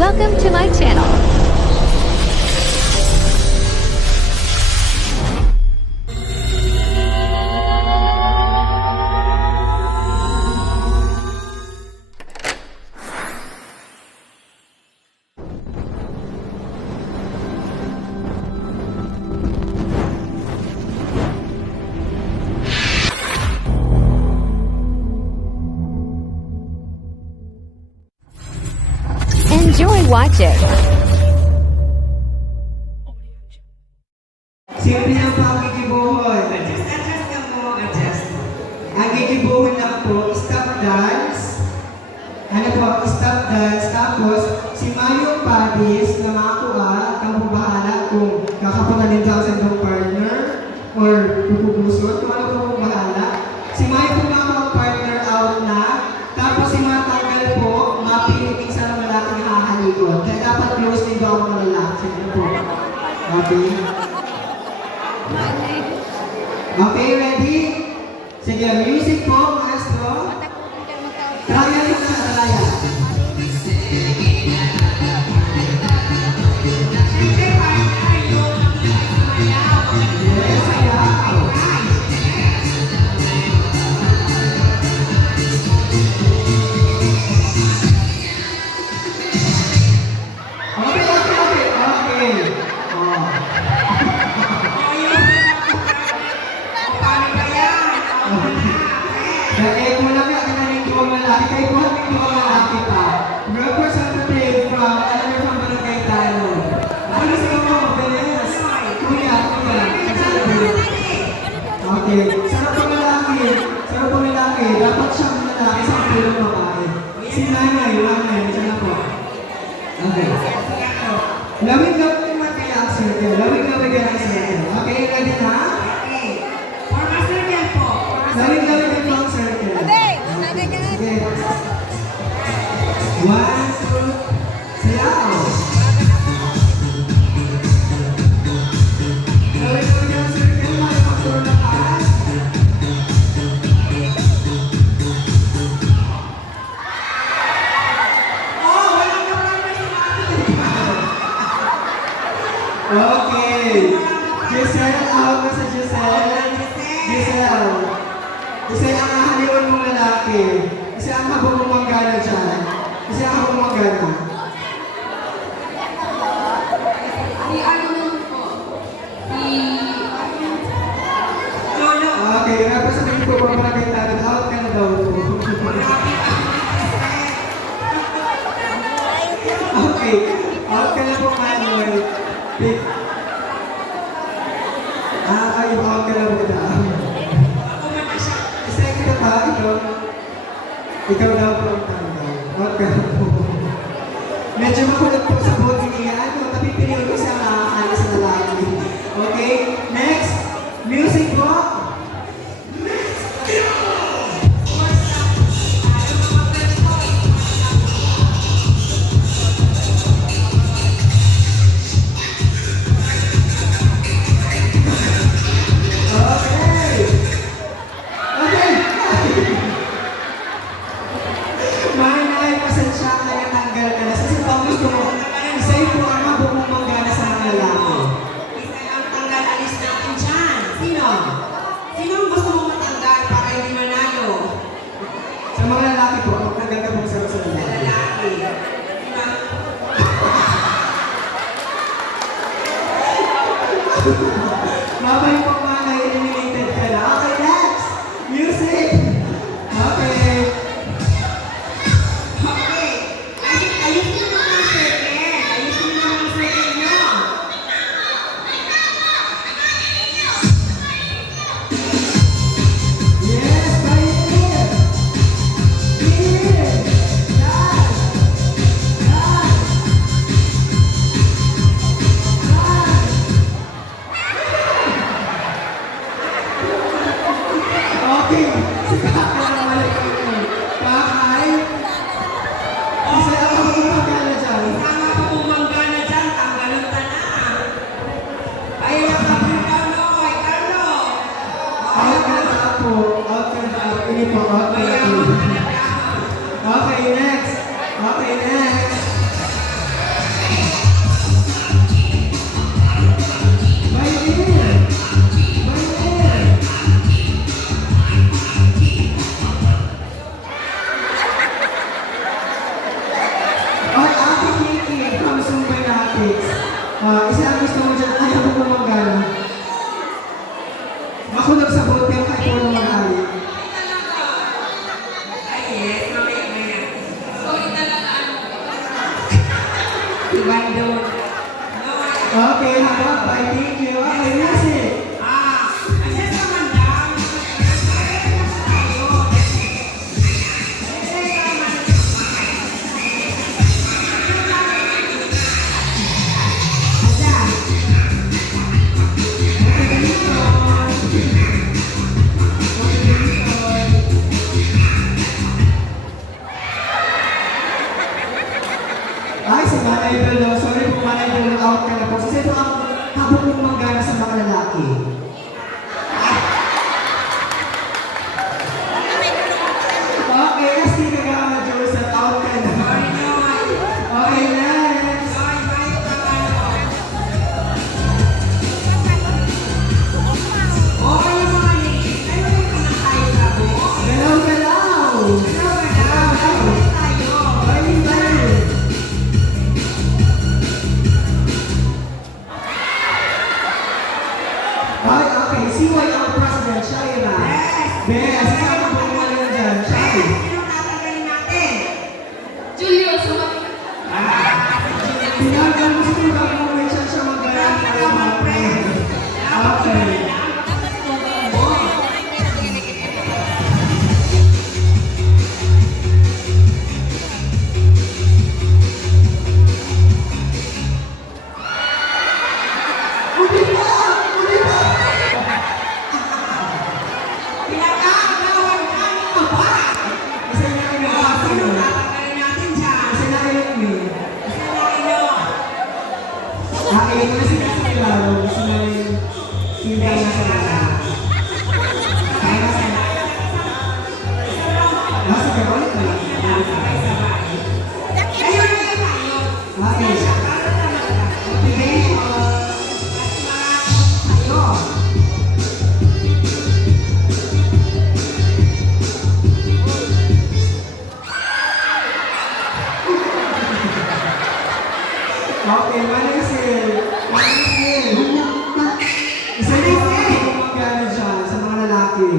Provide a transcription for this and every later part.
Welcome to my channel. Enjoy watching. Simple lang po ang kikibuhon. Adjust ka mo, adjust. Ang kikibuhon lang po, stop dance. Ano po, stop dance. Tapos, si Mayo Padis na makakuha, kang bahala kung kakapunalin ka sa iyong partner or pupugusot. Kung ano po bahala. Si Mayo po ang partner out na. Tapos si Matanggal po, mapiliting sa malaki na hahalikot. Kaya dapat close din daw ang malalaki. Ano po? Okay? Okay, ready? Sige, music po, maestro. Trial yung na, trial. Yes, ayaw. Okay. Oh. Kaya mo lang yung kinaling duwang malaki. Kaya po kaming duwang malaki pa. Representative from Barangay Talo. Ano sa mga mabilis? Kuya. Okay. Sarap po malaki. Dapat siyang malaki sa pulong babae. Si nanay. Diyan na po. Okay. Lawig-lawig yung mga kaya ang circle. Lawig-lawig yung circle. Okay, ready na? Lawig-lawig yung mga circle. Sige. 1, 2, sayaw. Lawig-lawig yung circle. Makipagturo na taas. Okay. Giselle, awag na sa Giselle. Giselle ang ahaliwan mong lalaki. Kasi ang habang bumanggana dyan. Okay, representative po po Barangay Talo. Out ka na daw po. Okay. Out ka na po, Manuel. Ay, out ka na po na. Isa kita pa, ikaw daw po ang tanda. Out ka na po. Medyo makulat po sa body niya. Napipiliin ko siya makakalis na lalaki. Okay, next. Music po. Sa mga lalaki po, magtanggal ka po sa lalaki. Mabay po mga eliminated ka na. Okay, next! Music! Okay. Ayusin mo mga circle nyo. Yes, right here. Here. Yes. mathematics. Isa ang gusto mo dyan, ayaw mo manggana. Makulog sa bote ang kahit mo mag-ali. Ay, yes. Mamaya. Sorry talaga. Diba doon? Okay, habang bye. Thank you. Okay, music. Assess naman daw. Ay, si Manay Bello. Sorry po, Manay Bello. Out ka na po. Kasi ito ang habang mong manggana sa mga lalaki. Okay, Asti Kagama Joseph. Out ka na. Okay, next. Galaw, galaw. Bye, bye. Ay, okay. Si our president, Shaira. Bes, kasama po mo na dyan. Shai. Julio, sumabi. Tinagal mo si Tuga mo may siya siya magalang para mag-friend. Okay. Uli pa! Uli pa! Isa na kayo Isa na kayo Okay, ito na sila sa Milano. Gusto na yung sinta na sa mga. Ay, nasa. Nasa ka ba ulit na? Okay. Application. Okay, Manisil. Isa yung mga magkano dyan sa mga lalaki.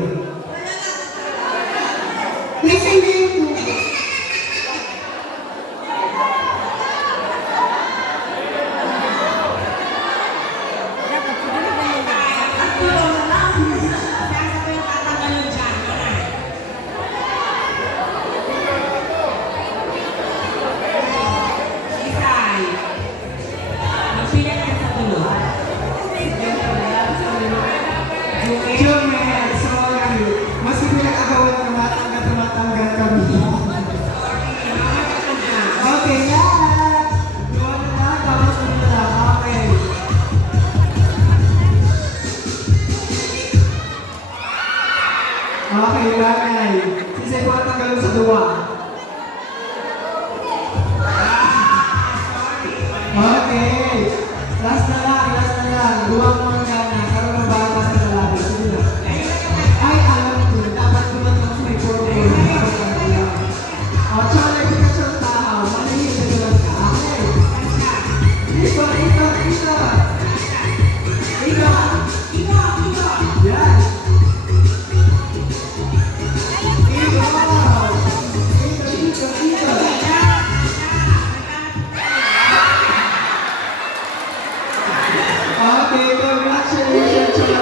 Listen din po. Jumel, sorry. Mas pinag-agawan ng matanggal kami. Okay, next. Gawa na lang, tapos ano na lang. Okay. Okay, Ranay. Sisay po natanggal sa duwa. Okay. Last na lang. Duwa mo ang gana. Karoon ng bata sa lalaki. Sige na. Ay, alam ko. Dapat tumatang sa may puro-puro. Tsaka nagpikasyon tahaw. Manahil na naman ka. Okay. Ito. Yan. Ito. Okay, congratulations to the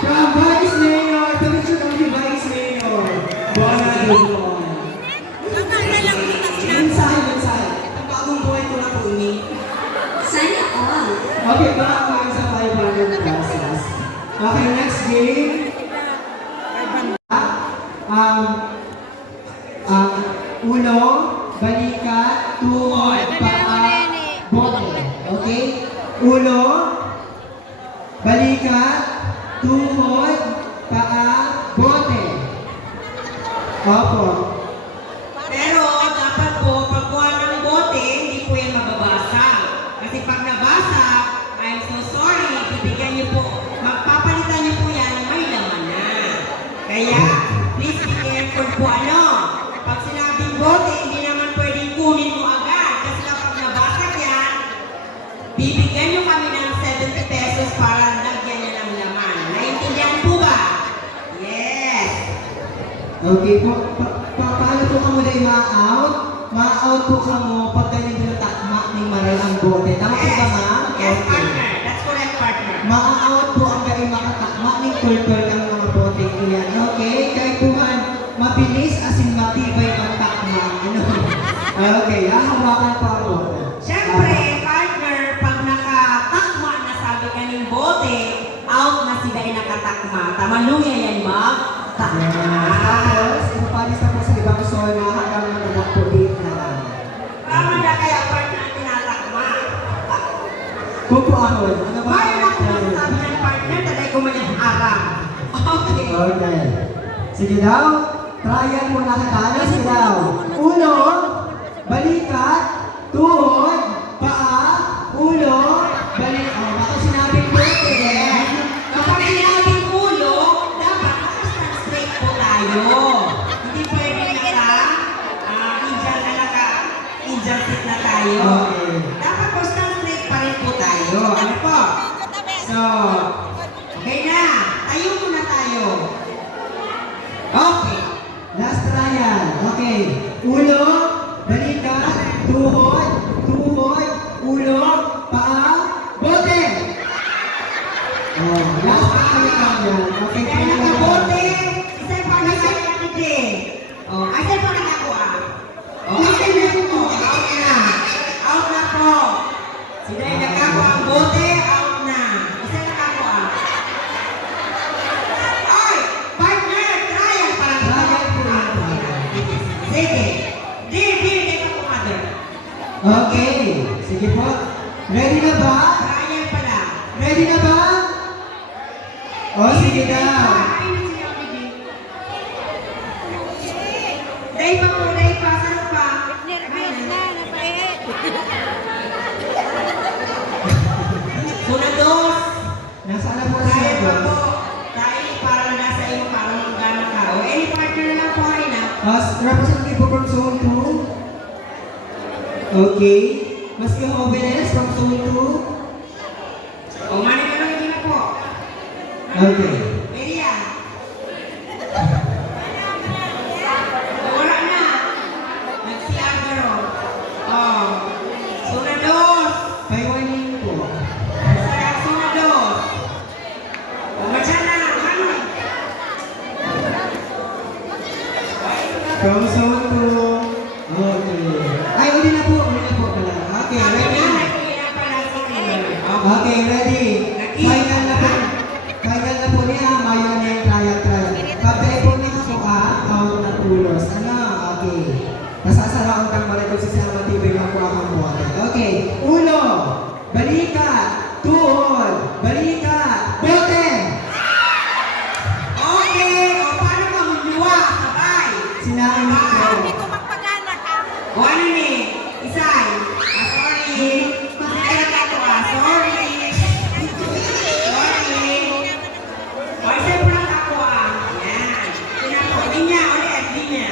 From Vice Mayor, tuloy kami Vice Mayor. Bona Dulon. Inside. Ang bagong buhay ko na po ini. Sana all. Okay, baka ko yun sa 500 pesos. Okay, next game. Ulo, balikat, tuhod, paa, bote. Okay? Ulo, balikat, tuhod, paa, bote. Opo. Pero dapat po, pagkuha ng bote, hindi po yan mababasa. Kasi pag nabasa, I'm so sorry, bibigyan niyo po, magpapalitan niyo po yan ng may laman na. Kaya, please be careful po ano. Pag sinabing bote, hindi naman pwedeng kunin mo agad. Kasi kapag Okay po. Paano po kamo dahil ma-out? Ma-out po kamo pag ganyan din ang takma ng maral ang bote. Tama po ba, ma'am? Yes, Okay. partner. That's correct, partner. Ma-out po ang dahil makatakma ng kultur ng mga bote iyan. Okay? Kaya po man, mabilis asin matibay ang takma. Ano? Okay, hawakan po ang bote. Siyempre, partner, pag nakatakma na sabi ka ng bote, out na sila ay nakatakma. Tamaluya yan, ma'am. Tapos, ipapalis na po sa ibang zona hanggang managpulit na. Tama na kaya, partner, ang tinatakma. Kupo ako. Ano ba? Mayroon ako masasabi ng partner, taday ko man yung aram. Okay. Okay. Sige daw. Trial mo na katalo. Sige daw. Ulo, balikat, tuhod, paa, ulo, balikat. Oh, baka sinabing bote eh. Kapag sinabing ulo, dapat naka-stand straight po tayo. Hindi pwede Indian seat na tayo. Okay. Dapat po stand straight pa rin po tayo. Ano po? So, okay na. Tayo muna tayo. Okay. Last trial. Okay. Ulo, balikat, tuhod, ulo, paa, bote. Oh, last trial yan. Okay, Kaya trial. nakabote, isa pa nakakakiti. Oh, isa pa nakakuha. Oh, okay na po. Out na. Out na po. Sila yung nakakuha ang bote, out na. Isa nakakuha. Ay! Partner! Trial! Parang Trial po yan. sige. Di ka po, mother. Okay. Sige po. Ready na ba? Trial pala. Ready na ba? Oh, sige daw. Day pa po, day pa. Saan pa? Sunados. Nasaan na po Dahil pa siya? po. Dahil parang nasa iyo, parang magana ka. O any partner na lang po, Harina. Representative po from Zone 2. Okay. Maski Jóvenes from Zone 2. O mani ka lang, hindi na po. Okay. Meria. Wala na. Nag-CR ka ron. O. Sunados. Paiwanin po. Sarap sunados. O matyan na. Ano? From Zone 2. Okay. Ay, uli na po pala. Okay, ready? Okay, ready. Final na po. Final na po niya. Mayo na yung trial. Pagdali po niya ako, out na pulos. Ano? Okay. Masasaraon kang balik kung sisama tibay ng kuha kang buwan. Okay. Ulo. Balikat. Tuhod. Balikat. Bote. Okay, o paano ka muluwa? Sabay. Sinabi mo ko. O ano ni? Isay. Sorry. Hindi ka nakakuha. Sorry. Sorry. O isay po nakakuha. Yan. Pinako. Linya. Ulit. Linya.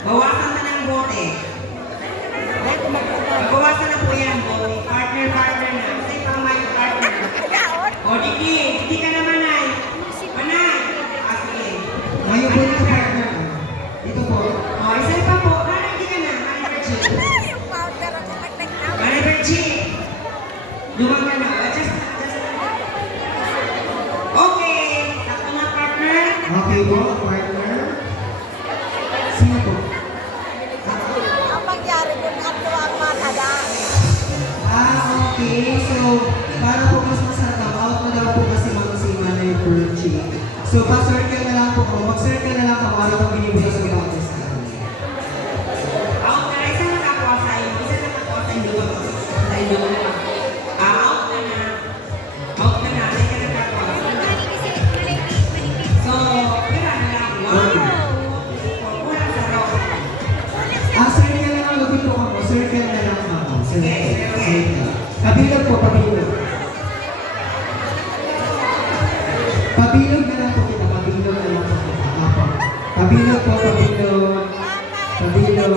Bawasan na ng bote. Bawasan na po yan, bote. Partner na. Isay pang may partner. O Diki. Diki ka naman ay. Manay. Sige. Mayo po nito partner. Dito po. O, isa pa po. Manay, di ka na. Manay Perchi. Manay Perchi. Lumang ka na. Adjust na. Okay. Sakto na, partner. Okay po, partner. Sino po? Okay. So, para po mas masarap, out na daw po kasi si Manay Perchi. So, pa-circle na lang po ko. Mag-circle na lang po para pag binibigay sa ibang test. Out na. Isa nakakuha sa iyo. Isa nakakuha sa iyo. Sa iyo na. Out na na. Out na na. Isa nakakuha. So, wala na lang. Wow. Wala sa rock. Circle na lang. Lupin po ako. Circle na lang ako. Sige, sige. Kabilog po, pabilog. Pabilog na lang po kita. Pabilog na lang po kita. Apo. Pabilog po, pabilog. Pabilog.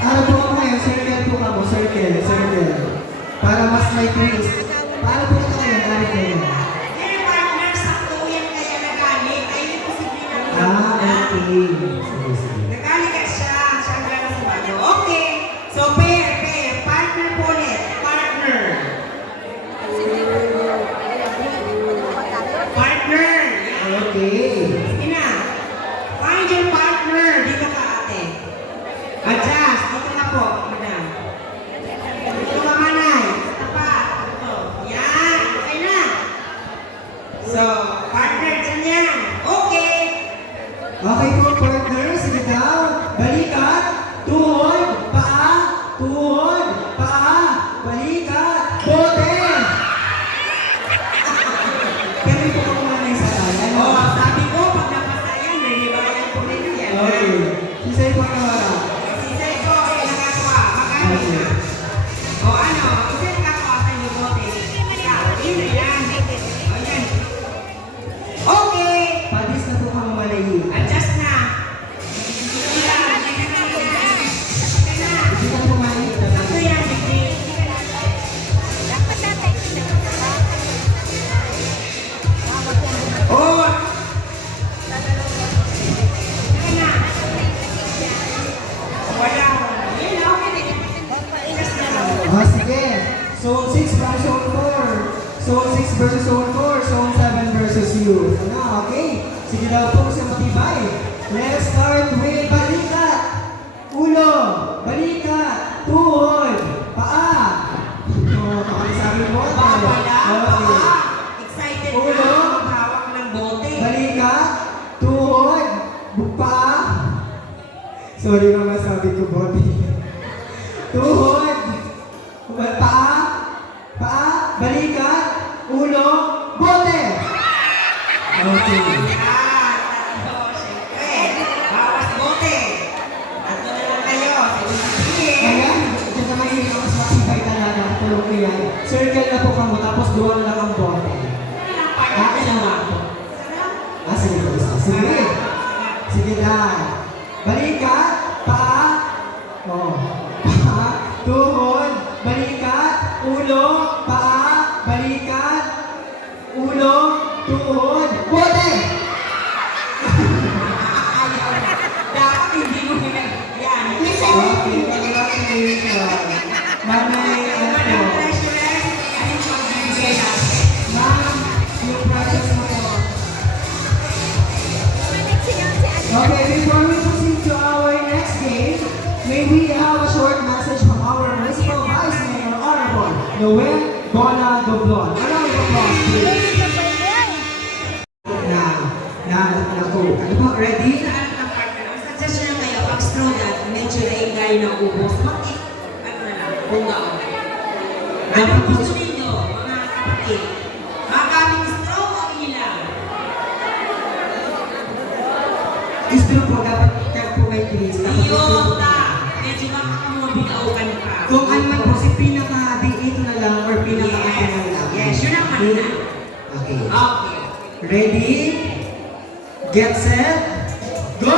Ano po ako ngayon? Circle po kamo. Circle. Para mas may trace. Paano po ito kayo? Ano kayo? Eh, partner, sakto yan kaya nagamit. Ay, hindi posible na. Okay. Partner po ulit. Partner. Partner. Yan. Okay. Sige na. Find your partner. Dito ka, ate. Adjust. Dito na po, madam. Dito ka, manay. Tapat. Ito. Yan. Okay na. So, partner dyan yan. Okay. Okay po, partner. Sige daw. Balikat. Tuhod. Paa. Tuhod. Paa. Balikat. Bote. Kami po kung manay sa tayo. Oh, sabi ko, pag napasa yan, may libayan po rin yan. Okay. Sisay po na wala. Isay ko, nakakawa. Magaling na. O ano, isay nakakawa sa inyo bote. Ikaw, yun na yan. O yan. Okay. Padis na po kang malayi. Adjust na. Hindi ka po malayi. Sakto yan, Dikdik. Oh! Saka na. Wala. Yun, okay. Adjust na lang. Ah, sige. Zone 6 versus Zone 4. Zone 6 versus Zone 4. Zone 7 versus you. Ano, okay? Sige daw po sa matibay. Let's start with balikat. Ulo. Balikat. Tuhod. Paa. Oh, pakalisabi mo. Wala. Okay. Excited Ulo. na. Maghawak ng bote. Balikat. Tuhod. Paa. Sorry mama, sabi ko bote. Tuhod. Paa. Paa. Balikat. Ulo. Bote. Okay. Yan. Tatlo. Siyempre. Bawas bote. Tatlo na lang kayo. Sige. Ayan, dyan sa may mas matibay talaga. Tulog ko yan. Circle na po kamo, tapos duwa na lang ang bote. Parte naman. Ah, sige po isa. Sige. Sige dan. Balikat. Paa. Oh. Paa. Tuhod. Balikat. Ulo. Paa. Balikat. Ulo. Tuhod. Bote! Ayaw na. Dapat hindi mo yan. Okay, congratulations. Manay, ano po? Madam Treasurer, ano yung pagbibigay natin? Ma'am, yung process mo po. Okay, before we proceed to our next game, may we have a short message from our Municipal Vice Mayor, Honorable Noel Bona Doblon. A round of applause, please. Na po. Ano po, ready? Sa anak ng partner, ang suggestion kayo, pag straw that, medyo naingay na ubos, makit, ano na lang, bungaon. Ano ang gusto ninyo, mga kapatid? Makaming straw o ilang? Istro po, dapat kaya po may please. Iyon ta, medyo makakamubilaukan pa. Kung ano man po, si pinaka-D8 na lang or pinaka-8 na lang. Yes, yun ang kanina. Okay. Okay. Ready? Get set? Go!